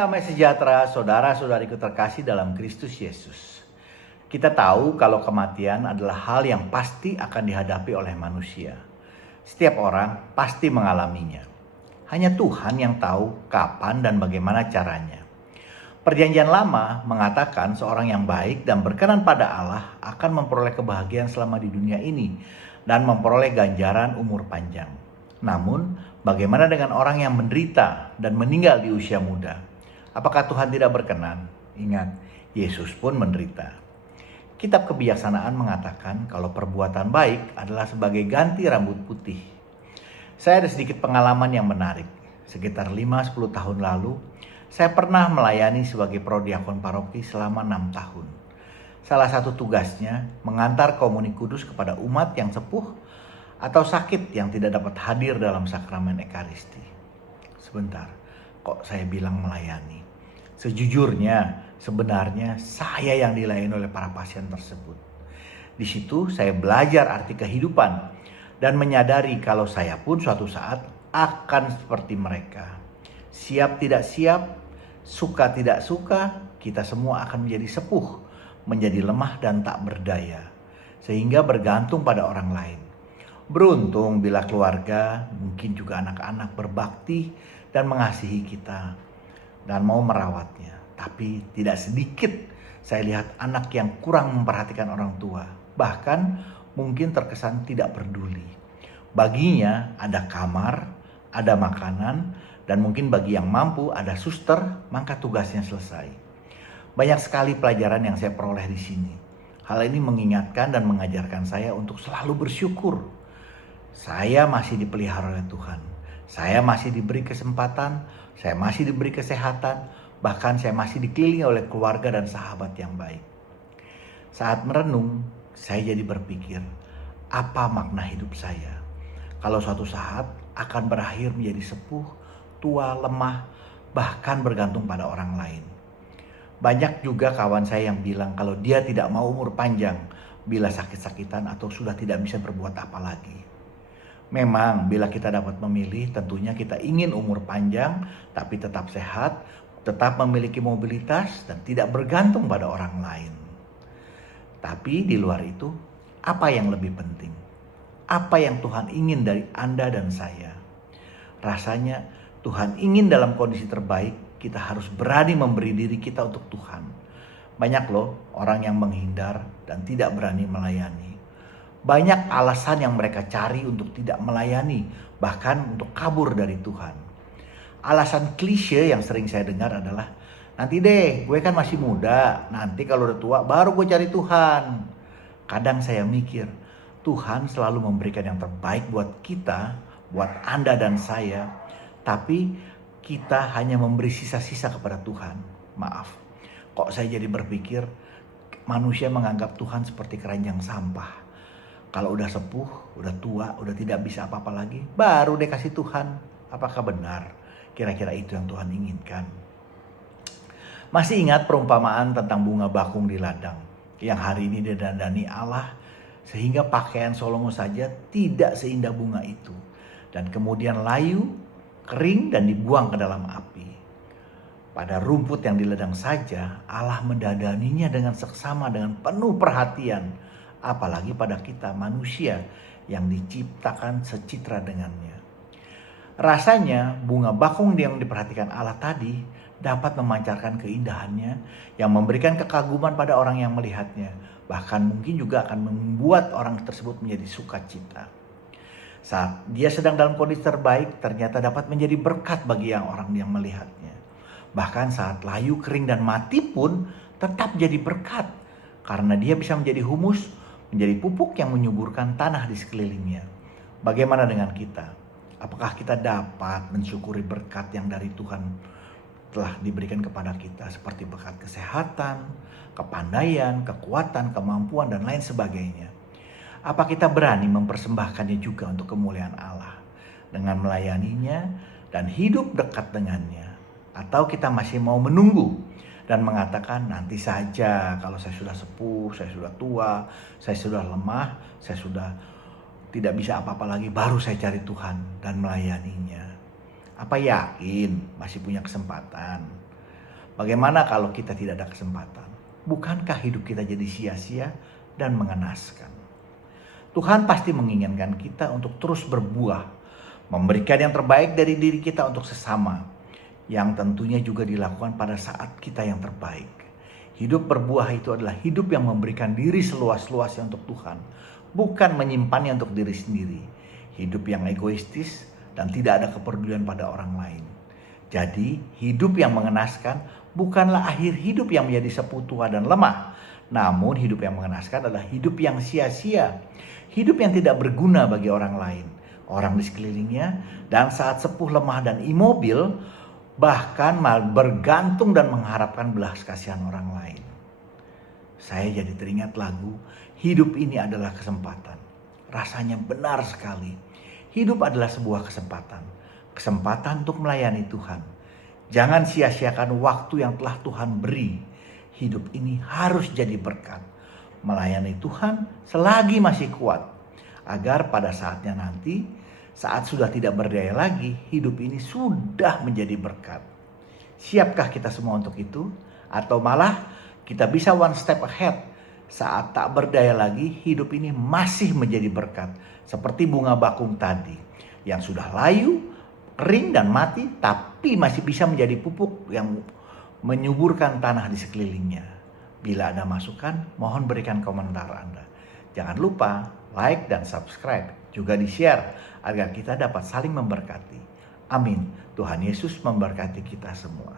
damai sejahtera, saudara-saudariku terkasih dalam Kristus Yesus. Kita tahu kalau kematian adalah hal yang pasti akan dihadapi oleh manusia. Setiap orang pasti mengalaminya. Hanya Tuhan yang tahu kapan dan bagaimana caranya. Perjanjian Lama mengatakan seorang yang baik dan berkenan pada Allah akan memperoleh kebahagiaan selama di dunia ini dan memperoleh ganjaran umur panjang. Namun, bagaimana dengan orang yang menderita dan meninggal di usia muda? Apakah Tuhan tidak berkenan? Ingat, Yesus pun menderita. Kitab Kebijaksanaan mengatakan kalau perbuatan baik adalah sebagai ganti rambut putih. Saya ada sedikit pengalaman yang menarik. Sekitar 5-10 tahun lalu, saya pernah melayani sebagai prodiakon paroki selama 6 tahun. Salah satu tugasnya mengantar komuni kudus kepada umat yang sepuh atau sakit yang tidak dapat hadir dalam sakramen Ekaristi. Sebentar, kok saya bilang melayani? Sejujurnya, sebenarnya saya yang dilayani oleh para pasien tersebut. Di situ saya belajar arti kehidupan dan menyadari kalau saya pun suatu saat akan seperti mereka. Siap tidak siap, suka tidak suka, kita semua akan menjadi sepuh, menjadi lemah dan tak berdaya, sehingga bergantung pada orang lain. Beruntung bila keluarga, mungkin juga anak-anak berbakti dan mengasihi kita dan mau merawatnya. Tapi tidak sedikit saya lihat anak yang kurang memperhatikan orang tua. Bahkan mungkin terkesan tidak peduli. Baginya ada kamar, ada makanan, dan mungkin bagi yang mampu ada suster, maka tugasnya selesai. Banyak sekali pelajaran yang saya peroleh di sini. Hal ini mengingatkan dan mengajarkan saya untuk selalu bersyukur. Saya masih dipelihara oleh Tuhan. Saya masih diberi kesempatan, saya masih diberi kesehatan, bahkan saya masih dikelilingi oleh keluarga dan sahabat yang baik. Saat merenung, saya jadi berpikir, apa makna hidup saya? Kalau suatu saat akan berakhir menjadi sepuh, tua, lemah, bahkan bergantung pada orang lain. Banyak juga kawan saya yang bilang kalau dia tidak mau umur panjang bila sakit-sakitan atau sudah tidak bisa berbuat apa lagi. Memang bila kita dapat memilih, tentunya kita ingin umur panjang tapi tetap sehat, tetap memiliki mobilitas dan tidak bergantung pada orang lain. Tapi di luar itu, apa yang lebih penting? Apa yang Tuhan ingin dari Anda dan saya? Rasanya Tuhan ingin dalam kondisi terbaik, kita harus berani memberi diri kita untuk Tuhan. Banyak loh orang yang menghindar dan tidak berani melayani. Banyak alasan yang mereka cari untuk tidak melayani, bahkan untuk kabur dari Tuhan. Alasan klise yang sering saya dengar adalah, nanti deh, gue kan masih muda, nanti kalau udah tua baru gue cari Tuhan. Kadang saya mikir, Tuhan selalu memberikan yang terbaik buat kita, buat Anda dan saya, tapi kita hanya memberi sisa-sisa kepada Tuhan. Maaf, kok saya jadi berpikir manusia menganggap Tuhan seperti keranjang sampah. Kalau udah sepuh, udah tua, udah tidak bisa apa-apa lagi, baru deh kasih Tuhan. Apakah benar? Kira-kira itu yang Tuhan inginkan. Masih ingat perumpamaan tentang bunga bakung di ladang yang hari ini didandani Allah sehingga pakaian Salomo saja tidak seindah bunga itu, dan kemudian layu, kering dan dibuang ke dalam api. Pada rumput yang di ladang saja Allah mendandaninya dengan seksama, dengan penuh perhatian. Apalagi pada kita manusia yang diciptakan secitra dengannya. Rasanya bunga bakung yang diperhatikan Allah tadi dapat memancarkan keindahannya yang memberikan kekaguman pada orang yang melihatnya. Bahkan mungkin juga akan membuat orang tersebut menjadi sukacita. Saat dia sedang dalam kondisi terbaik, ternyata dapat menjadi berkat bagi orang yang melihatnya. Bahkan saat layu, kering dan mati pun tetap jadi berkat. Karena dia bisa menjadi humus, menjadi pupuk yang menyuburkan tanah di sekelilingnya. Bagaimana dengan kita? Apakah kita dapat mensyukuri berkat yang dari Tuhan telah diberikan kepada kita, seperti berkat kesehatan, kepandaian, kekuatan, kemampuan, dan lain sebagainya? Apa kita berani mempersembahkannya juga untuk kemuliaan Allah dengan melayaninya dan hidup dekat dengannya? Atau kita masih mau menunggu dan mengatakan nanti saja kalau saya sudah sepuh, saya sudah tua, saya sudah lemah, saya sudah tidak bisa apa-apa lagi, baru saya cari Tuhan dan melayaninya. Apa yakin masih punya kesempatan? Bagaimana kalau kita tidak ada kesempatan? Bukankah hidup kita jadi sia-sia dan mengenaskan? Tuhan pasti menginginkan kita untuk terus berbuah, memberikan yang terbaik dari diri kita untuk sesama, yang tentunya juga dilakukan pada saat kita yang terbaik. Hidup berbuah itu adalah hidup yang memberikan diri seluas-luasnya untuk Tuhan, bukan menyimpannya untuk diri sendiri. Hidup yang egoistis dan tidak ada kepedulian pada orang lain. Jadi hidup yang mengenaskan bukanlah akhir hidup yang menjadi seputua dan lemah. Namun hidup yang mengenaskan adalah hidup yang sia-sia. Hidup yang tidak berguna bagi orang lain, orang di sekelilingnya, dan saat sepuh, lemah, dan imobil, bahkan bergantung dan mengharapkan belas kasihan orang lain. Saya jadi teringat lagu, hidup ini adalah kesempatan. Rasanya benar sekali. Hidup adalah sebuah kesempatan. Kesempatan untuk melayani Tuhan. Jangan sia-siakan waktu yang telah Tuhan beri. Hidup ini harus jadi berkat. Melayani Tuhan selagi masih kuat. Agar pada saatnya nanti, saat sudah tidak berdaya lagi, hidup ini sudah menjadi berkat. Siapkah kita semua untuk itu? Atau malah kita bisa one step ahead. Saat tak berdaya lagi, hidup ini masih menjadi berkat. Seperti bunga bakung tadi. Yang sudah layu, kering dan mati, tapi masih bisa menjadi pupuk yang menyuburkan tanah di sekelilingnya. Bila ada masukan, mohon berikan komentar Anda. Jangan lupa like dan subscribe, juga di-share agar kita dapat saling memberkati. Amin. Tuhan Yesus memberkati kita semua.